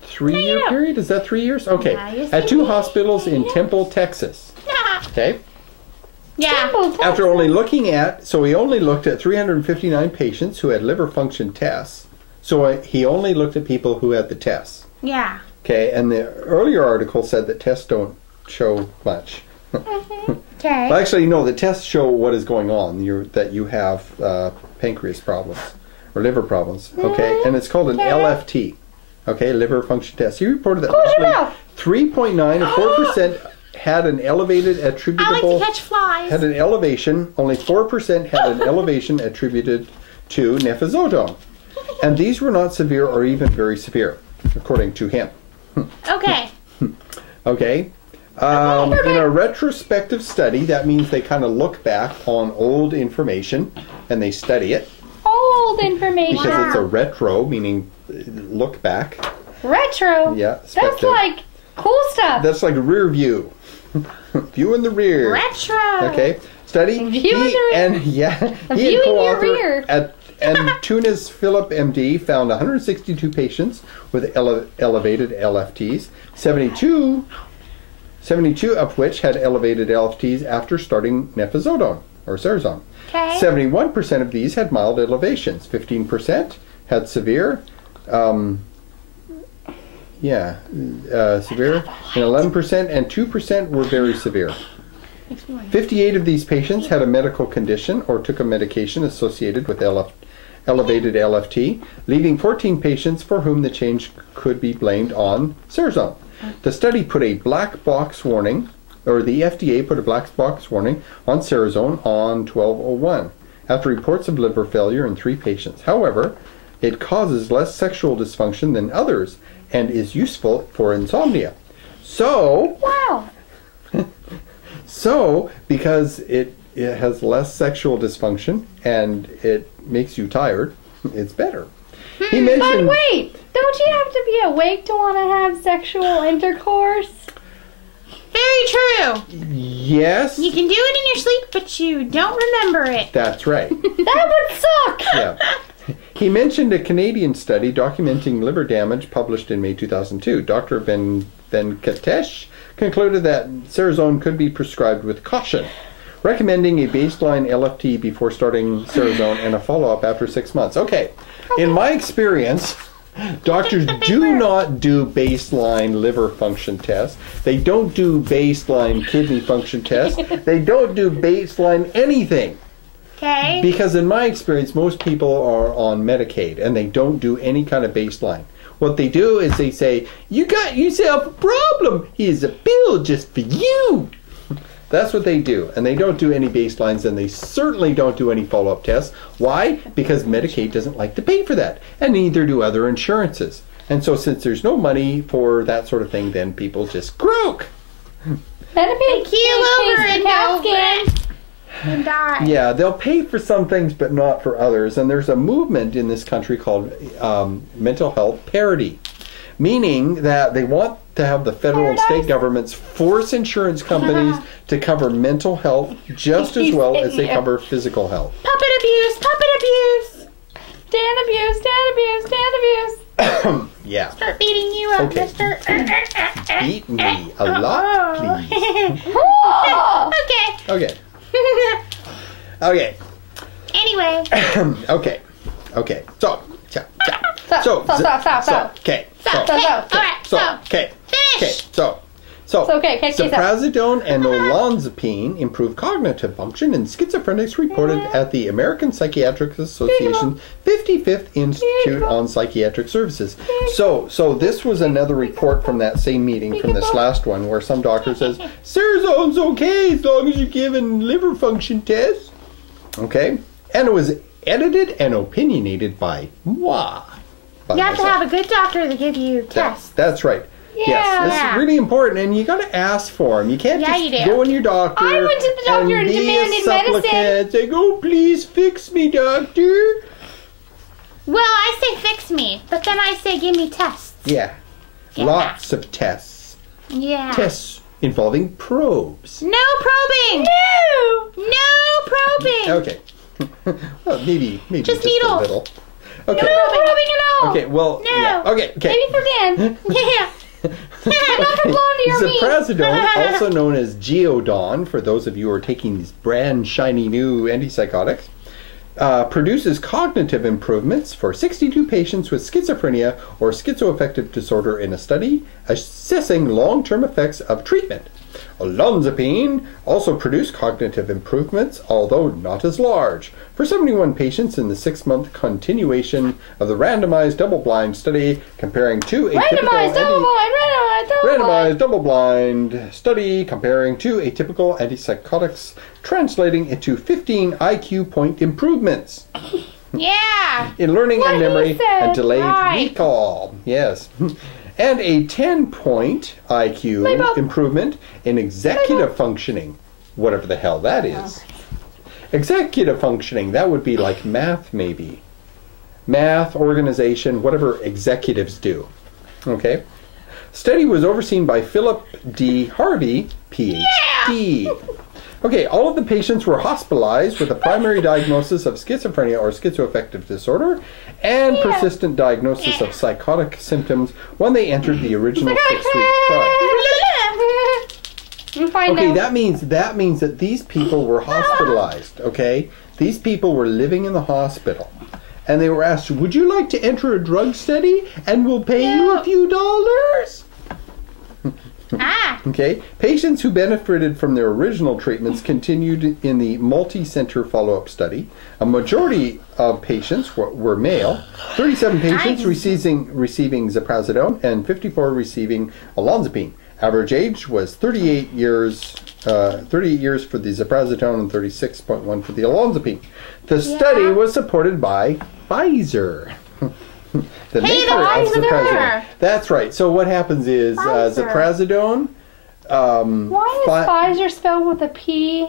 3-year period? Is that 3 years? Okay. Now you At see 2 me. hospitals in Temple, Texas. Okay. Yeah. After only looking at, so he only looked at 359 patients who had liver function tests. So he only looked at people who had the tests. Yeah. Okay. And the earlier article said that tests don't show much. Okay. Well, actually, no, the tests show what is going on. That you have pancreas problems or liver problems. Okay. And it's called an LFT. Okay, liver function test. He reported that roughly 3.9 or 4% had an elevated I like attributable to catch flies. had an elevation. Only 4% had an elevation attributed to nefazodone, and these were not severe or even very severe, according to him. Okay. Okay. In a retrospective study, that means they kind of look back on old information and they study it Old information. because it's a retro, meaning look back. Retro. Yeah, That's spectative. like cool stuff. That's like rear view. View in the rear. Retro. Okay. Study. View in the rear. And yeah, A he view and in your co-author rear. and Tunis Philip MD found 162 patients with elevated LFTs. 72 of which had elevated LFTs after starting nefazodone or Cerazone. Okay. 71% of these had mild elevations. 15% had severe. Severe, and 11% and 2% were very severe. 58 of these patients had a medical condition or took a medication associated with elevated LFT, leaving 14 patients for whom the change could be blamed on Cerazone. The study put a black box warning, or the FDA put a black box warning on Cerazone on 12/01 after reports of liver failure in 3 patients. However, it causes less sexual dysfunction than others and is useful for insomnia. So, because it has less sexual dysfunction and it makes you tired, it's better. He But mentioned, wait, don't you have to be awake to want to have sexual intercourse? Very true. yes, You can do it in your sleep, but you don't remember it. that's right. That would suck. Yeah. He mentioned a Canadian study documenting liver damage published in May 2002. Dr. Venkatesh concluded that Cerazone could be prescribed with caution, recommending a baseline LFT before starting Cerazone and a follow-up after 6 months. Okay, in my experience, doctors do not do baseline liver function tests. They don't do baseline kidney function tests. They don't do baseline anything. Okay. Because in my experience, most people are on Medicaid and they don't do any kind of baseline. What they do is they say, "You got yourself a problem. Here's a pill just for you." That's what they do. And they don't do any baselines, and they certainly don't do any follow-up tests. Why? Because Medicaid doesn't like to pay for that. And neither do other insurances. And so since there's no money for that sort of thing, then people just croak. That'd be Keel over and over and die. Yeah, they'll pay for some things but not for others. And there's a movement in this country called mental health parity, meaning that they want to have the federal and state governments force insurance companies to cover mental health just as well as they cover physical health. Puppet abuse, puppet abuse. Dan abuse, Dan abuse, Dan abuse. Yeah. Start beating you up, Okay. mister. Beat me a lot, please. Okay. Okay. Okay. Anyway. Okay. Okay. So. Stop. Okay. Finish. Okay. Okay. All right. So. Okay. Finish. So. So, okay, catch yourself. ziprasidone and olanzapine improve cognitive function in schizophrenics reported at the American Psychiatric Association 55th Institute on Psychiatric Services. So this was another report from that same meeting from this last one where some doctor says, Sarazone's okay as long as you're giving liver function tests. Okay? And it was edited and opinionated by moi. You have to have a good doctor to give you tests. That's right. Yes, this is really important, and you got to ask for them. You can't just go in your doctor. I went to the doctor and demanded medicine. Say, "Oh, please fix me, doctor." Well, I say fix me, but then I say give me tests. Yeah, lots of tests. Yeah. Tests involving probes. No probing. No probing. Okay. Well, maybe just a needles. little. Okay. No probing at all. Okay. Well. No. Yeah. Okay. Maybe for Dan. Yeah. Not for Blondie or me. Ziprasidone, also known as Geodon, for those of you who are taking these brand shiny new antipsychotics, produces cognitive improvements for 62 patients with schizophrenia or schizoaffective disorder in a study assessing long-term effects of treatment. Olanzapine also produced cognitive improvements, although not as large, for 71 patients in the 6-month continuation of the randomized double-blind study comparing two randomized double-blind study comparing two atypical antipsychotics, translating into 15 IQ point improvements. Yeah. In learning and memory and delayed Right. recall. Yes. And a 10-point IQ improvement in executive functioning. Whatever the hell that is. Executive functioning, that would be like math maybe. Math, organization, whatever executives do. Okay? Study was overseen by Philip D. Harvey, PhD. Okay, all of the patients were hospitalized with a primary diagnosis of schizophrenia or schizoaffective disorder and persistent diagnosis of psychotic symptoms when they entered the original 6-week trial. Okay, that means that these people were hospitalized, okay? These people were living in the hospital. And they were asked, would you like to enter a drug study? And we'll pay you a few dollars. Okay, patients who benefited from their original treatments continued in the multi-center follow-up study. A majority of patients were male, 37 patients receiving ziprasidone and 54 receiving olanzapine. Average age was 38 years for the ziprasidone and 36.1 for the olanzapine. The study was supported by Pfizer. The maker of ziprasidone. That's right. So what happens is ziprasidone. Why is Pfizer spelled with a P?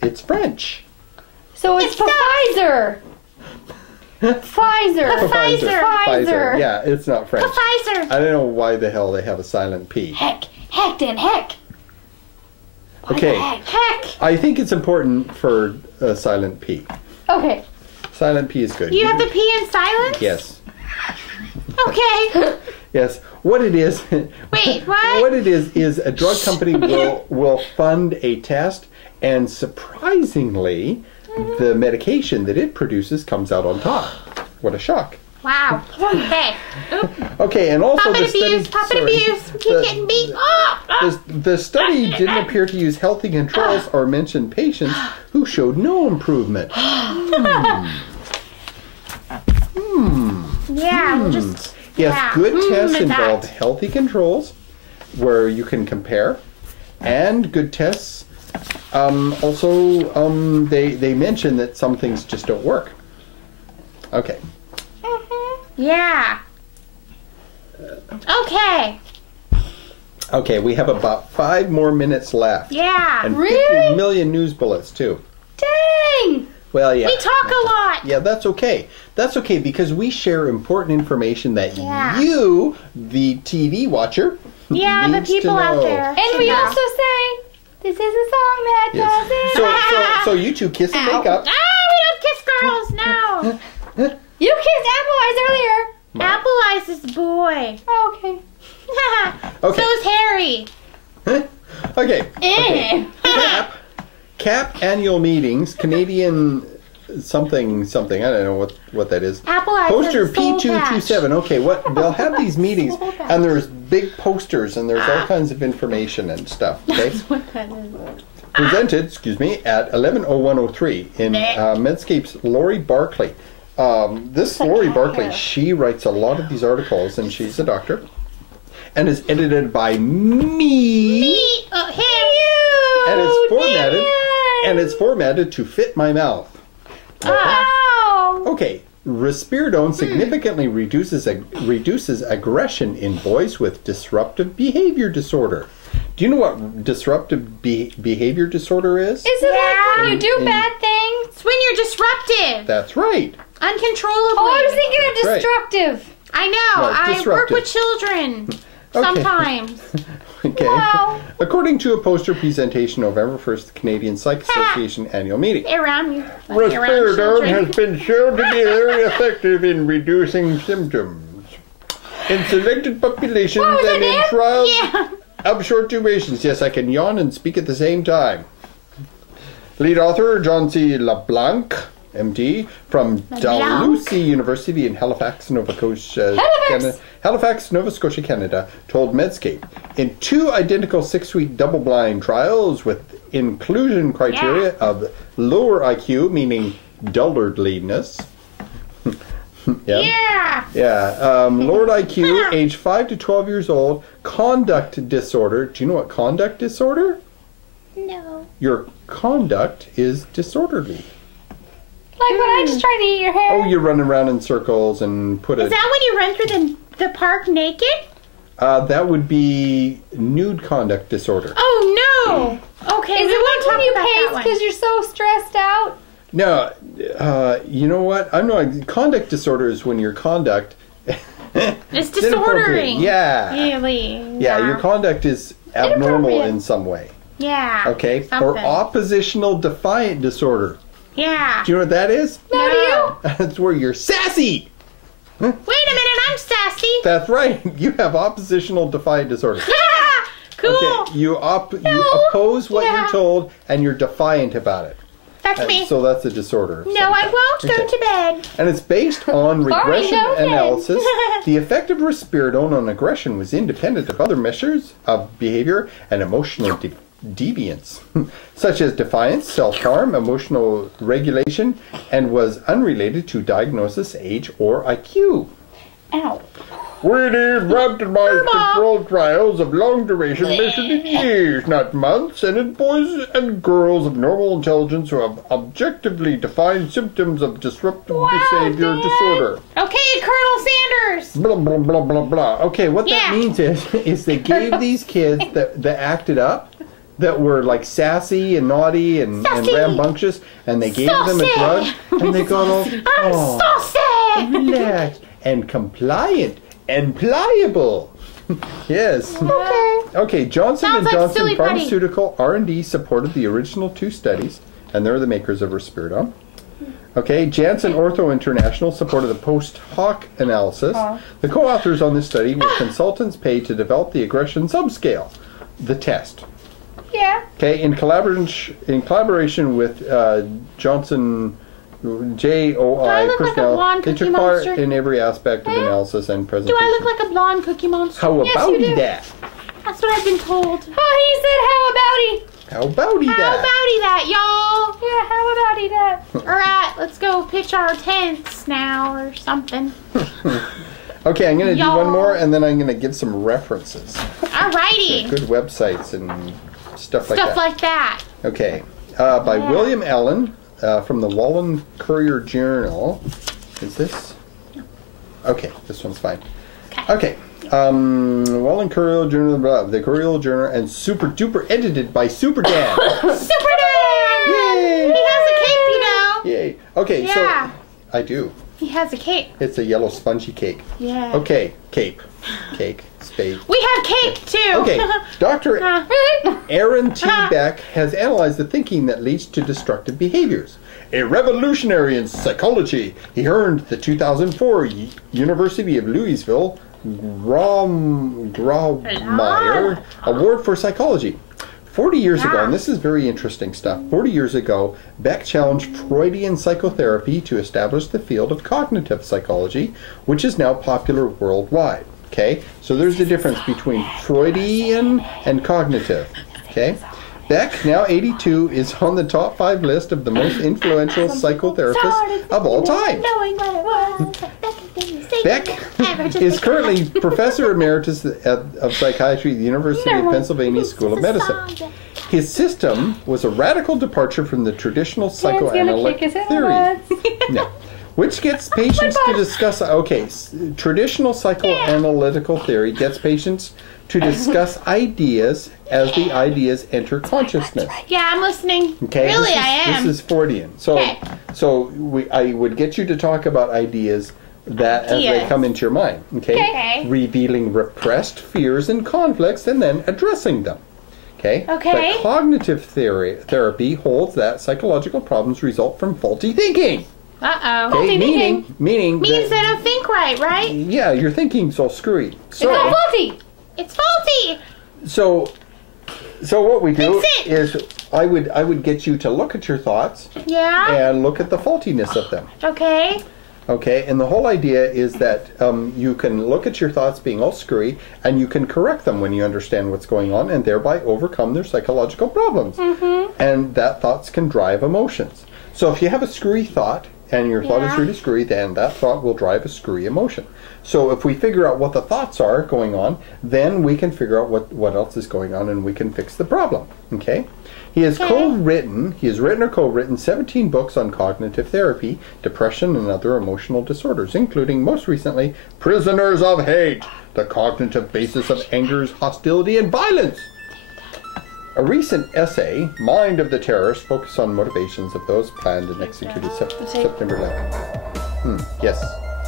It's French. So it's Pfizer. Pfizer. Yeah, it's not French. Pfizer. I don't know why the hell they have a silent P. Heck. Okay. Heck. I think it's important for a silent P. Okay. Silent P is good. You have the P in silence? Yes. Okay. Yes. What it is. Wait, what? What it is a drug company will fund a test, and surprisingly, the medication that it produces comes out on top. What a shock. Wow. Okay. Okay, and also the study. Pop it abuse. Keep getting beat. The study didn't appear to use healthy controls or mention patients who showed no improvement. Yeah, just. Yes, yeah. good tests That. involve healthy controls where you can compare, and good tests also they mention that some things just don't work. Okay. Yeah. Okay. Okay, we have about 5 more minutes left. Yeah. And Really? 50 million news bullets too. Dang! Well, yeah. We talk a lot. Yeah, that's okay. That's okay because we share important information that Yeah. you, the TV watcher, Yeah, the needs to people out know. there. And we also say, this is a song that Yes. doesn't. So you two kiss and make up. Ah, we don't kiss girls, no. You kissed Apple Eyes earlier. Apple Eyes is boy. Oh, okay. Okay. So is Harry. Okay. Eh. CAP annual meetings, Canadian something. I don't know what that is. Apple Eyes Poster has a soul P227. Okay, what they'll have these meetings, Soul patch. and there's big posters, and there's all kinds of information and stuff. Okay, That's what that is. presented, at 11:01:03 in Medscape's Lori Barkley. This Lori Barkley, she writes a lot of these articles, and she's a doctor, and is edited by me. And it's formatted to fit my mouth. Oh. Okay, risperidone significantly reduces aggression in boys with disruptive behavior disorder. Do you know what disruptive behavior disorder is? Is it like when you do bad things? It's when you're disruptive. That's right. Uncontrollably. Oh, I was thinking of That's right. destructive. I know. No, I work disruptive. with children. Okay. Sometimes. Okay. Wow. According to a poster presentation November 1st, the Canadian Psych Association annual meeting. Around me. Risperidone has been shown to be very effective in reducing symptoms in selected populations What was and the in name? trials Yeah. of short durations. Yes, I can yawn and speak at the same time. Lead author John C. LeBlanc, MD, from Dalhousie University in Halifax, Nova Scotia, Canada, told Medscape, in 2 identical 6-week double-blind trials with inclusion criteria of lower IQ, meaning dullardliness. Yeah. Lowered IQ, age 5 to 12 years old, conduct disorder. Do you know what conduct disorder? No. Your conduct is disorderly. Like when I just try to eat your hair. Oh, you're running around in circles and put Is it. that when you run through the park naked? That would be nude conduct disorder. Oh no. Okay. Is we it won't like when you talk about that pace one. because you're so stressed out? No, you know what? I'm not. Conduct disorder is when your conduct. It's is inappropriate. disordering. Yeah. Really. Yeah, your conduct is abnormal Inappropriate. in some way. Yeah. Okay? Or Something. oppositional defiant disorder. Yeah. Do you know what that is? No, do you? That's where you're sassy. Wait a minute, I'm sassy. That's right. You have oppositional defiant disorder. Yeah. Cool. Okay, you oppose what Yeah. you're told, and you're defiant about it. That's And me. so that's a disorder. No, I won't go Okay. to bed. And it's based on regression noted. analysis. The effect of risperidone on aggression was independent of other measures of behavior and emotional deviance, such as defiance, self-harm, emotional regulation, and was unrelated to diagnosis, age, or IQ. Ow. We need randomized controlled trials of long duration measured in years, not months, and in boys and girls of normal intelligence who have objectively defined symptoms of disruptive behavior Dad. disorder. Okay, Colonel Sanders. Blah, blah, blah, blah, blah. Okay, what that Yeah. means is they gave these kids that acted up, that were like sassy and naughty and Sassy. rambunctious, and they gave them a Saucy. drug, and they got all I'm saucy. relaxed and compliant and pliable. Yes. Okay, Johnson Sounds and like Johnson silly putty. Pharmaceutical R&D supported the original 2 studies, and they're the makers of risperidone. Okay, Janssen Ortho International supported the post hoc analysis. The co-authors on this study were consultants paid to develop the aggression subscale, the test. Yeah. Okay, in collaboration with Johnson JOI Do I look like a personnel, blonde they Cookie took part Monster? in every aspect of analysis and Do presentation. I look like a blonde Cookie Monster? How Yes, about you do. that? That's what I've been told. Oh, he said how abouty. How about How that? abouty that, y'all? Yeah, how abouty that? Alright, let's go pitch our tents now or something. Okay, I'm going to do Y'all. one more, and then I'm going to give some references. Alrighty. Good websites and stuff like Stuff that. like that. Okay, by William Allen from the Wallen Courier Journal. Is this? Okay, this one's fine. Okay. Wallen Courier Journal, blah, the Courier Journal, and Super Duper edited by Super Dan. Super Dan! Yay! He has a cape, you know. Yay. Okay, Yeah. so I do. He has a cape. It's a yellow spongy cake. Yeah. Okay, cape. Cake, spade. We have cape too. Okay, Dr. Really? Aaron T. Beck has analyzed the thinking that leads to destructive behaviors. A revolutionary in psychology, he earned the 2004 University of Louisville Grawemeyer Award for Psychology. 40 years ago, Yeah. and this is very interesting stuff, 40 years ago, Beck challenged Freudian psychotherapy to establish the field of cognitive psychology, which is now popular worldwide. Okay, so there's a difference between Freudian and cognitive. Okay, Beck, now 82, is on the top 5 list of the most influential psychotherapists of all time. Beck is currently Professor Emeritus of Psychiatry at the University of Pennsylvania School of Medicine. His system was a radical departure from the traditional psychoanalytic theory. No. Which gets patients to discuss, traditional psychoanalytical theory gets patients to discuss ideas as the ideas enter consciousness. Yeah, I'm listening. Okay, Really, I am. This is Freudian. So, Okay. I would get you to talk about ideas that as they Ideas. come into your mind. Okay? Okay. Revealing repressed fears and conflicts and then addressing them. Okay? Okay. But cognitive therapy holds that psychological problems result from faulty thinking. Uh-oh. Okay? Meaning Means that, I don't think right, right? yeah, your thinking's all screwy. It's all faulty. It's faulty. So what we do Fix it. is I would get you to look at your thoughts Yeah. and look at the faultiness of them. Okay. Okay, and the whole idea is that you can look at your thoughts being all screwy and you can correct them when you understand what's going on and thereby overcome their psychological problems. And that thoughts can drive emotions. So if you have a screwy thought and your thought is Yeah. really screwy, then that thought will drive a screwy emotion. So if we figure out what the thoughts are going on, then we can figure out what else is going on and we can fix the problem. Okay? He has written or co-written 17 books on cognitive therapy, depression, and other emotional disorders, including most recently, Prisoners of Hate, the cognitive basis of anger, hostility, and violence. A recent essay, Mind of the Terrorist, focused on motivations of those planned and executed September 11th.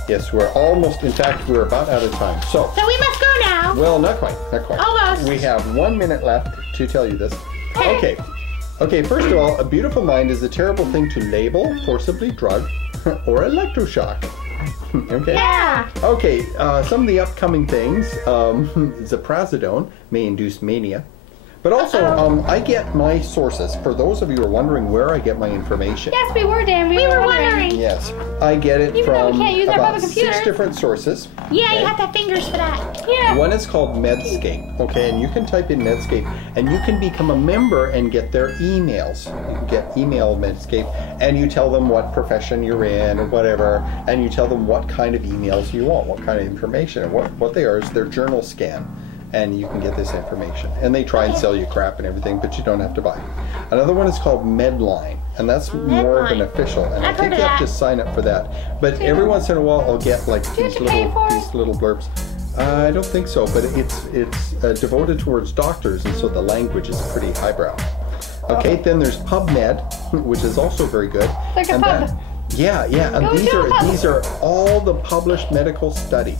Yes, we're almost, in fact, we're about out of time. So we must go now. well, not quite. Almost. We have 1 minute left to tell you this. Okay, first of all, a beautiful mind is a terrible thing to label, forcibly drug, or electroshock. Okay. Yeah. Okay, some of the upcoming things, ziprasidone may induce mania. But also, I get my sources. For those of you who are wondering where I get my information. Yes, we were, Dan. We were wondering. Yes, I get it Even though we from can't use our about public 6 computers. different sources. Yeah, Okay. you have to have fingers for that. Yeah. One is called Medscape, okay, and you can type in Medscape, and you can become a member and get their emails. You can get email Medscape, and you tell them what profession you're in or whatever, and you tell them what kind of emails you want, what kind of information, and what they are is their journal scan, and you can get this information. And they try and sell you crap and everything, but you don't have to buy. Another one is called Medline, and that's more of an Medline. official, and I I've think heard you of have to that. sign up for that. But every once in a while, I'll get like you have to pay for it? these little blurbs. I don't think so, but it's devoted towards doctors, and so the language is pretty highbrow. Okay, then there's PubMed, which is also very good. Like a and pub. Yeah, and Go to a pub. these are all the published medical studies,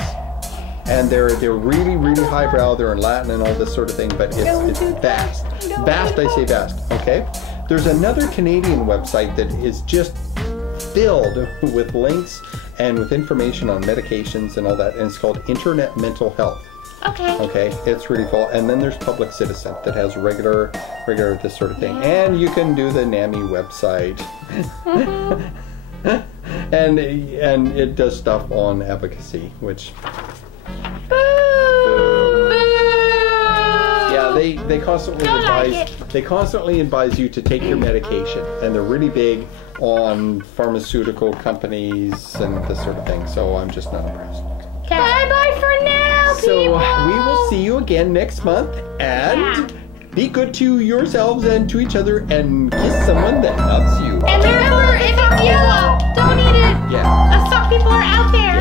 and they're really highbrow. They're in Latin and all this sort of thing, but it's vast. Vast, I say vast. Okay. There's another Canadian website that is just filled with links and with information on medications and all that, and it's called Internet Mental Health. Okay. Okay, it's really full. And then there's Public Citizen that has regular this sort of thing. And you can do the NAMI website. and it does stuff on advocacy, which yeah, they constantly Don't like advise you to take your medication, and they're really big on pharmaceutical companies and this sort of thing. So I'm just not impressed. Bye-bye for now, So people. we will see you again next month, and be good to yourselves and to each other, and kiss someone that loves you. And remember, if it's yellow, don't eat it. Yeah, Some people are out there.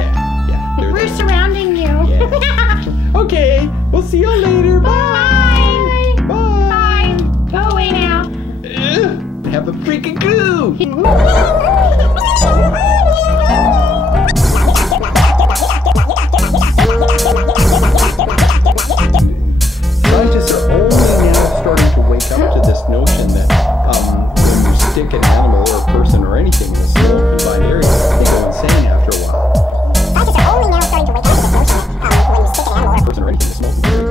yeah. We're There's surrounding you. Yeah. Okay, we'll see you later. Bye. Bye. Bye. Bye. Go away now. Ugh, have a freaking clue. Scientists are only now starting to wake up to this notion that when you stick an animal or a person or anything in a small confined area, they go insane after a while. Scientists are only now starting to wake up to this notion that when you stick an animal or Person or anything in a small confined area,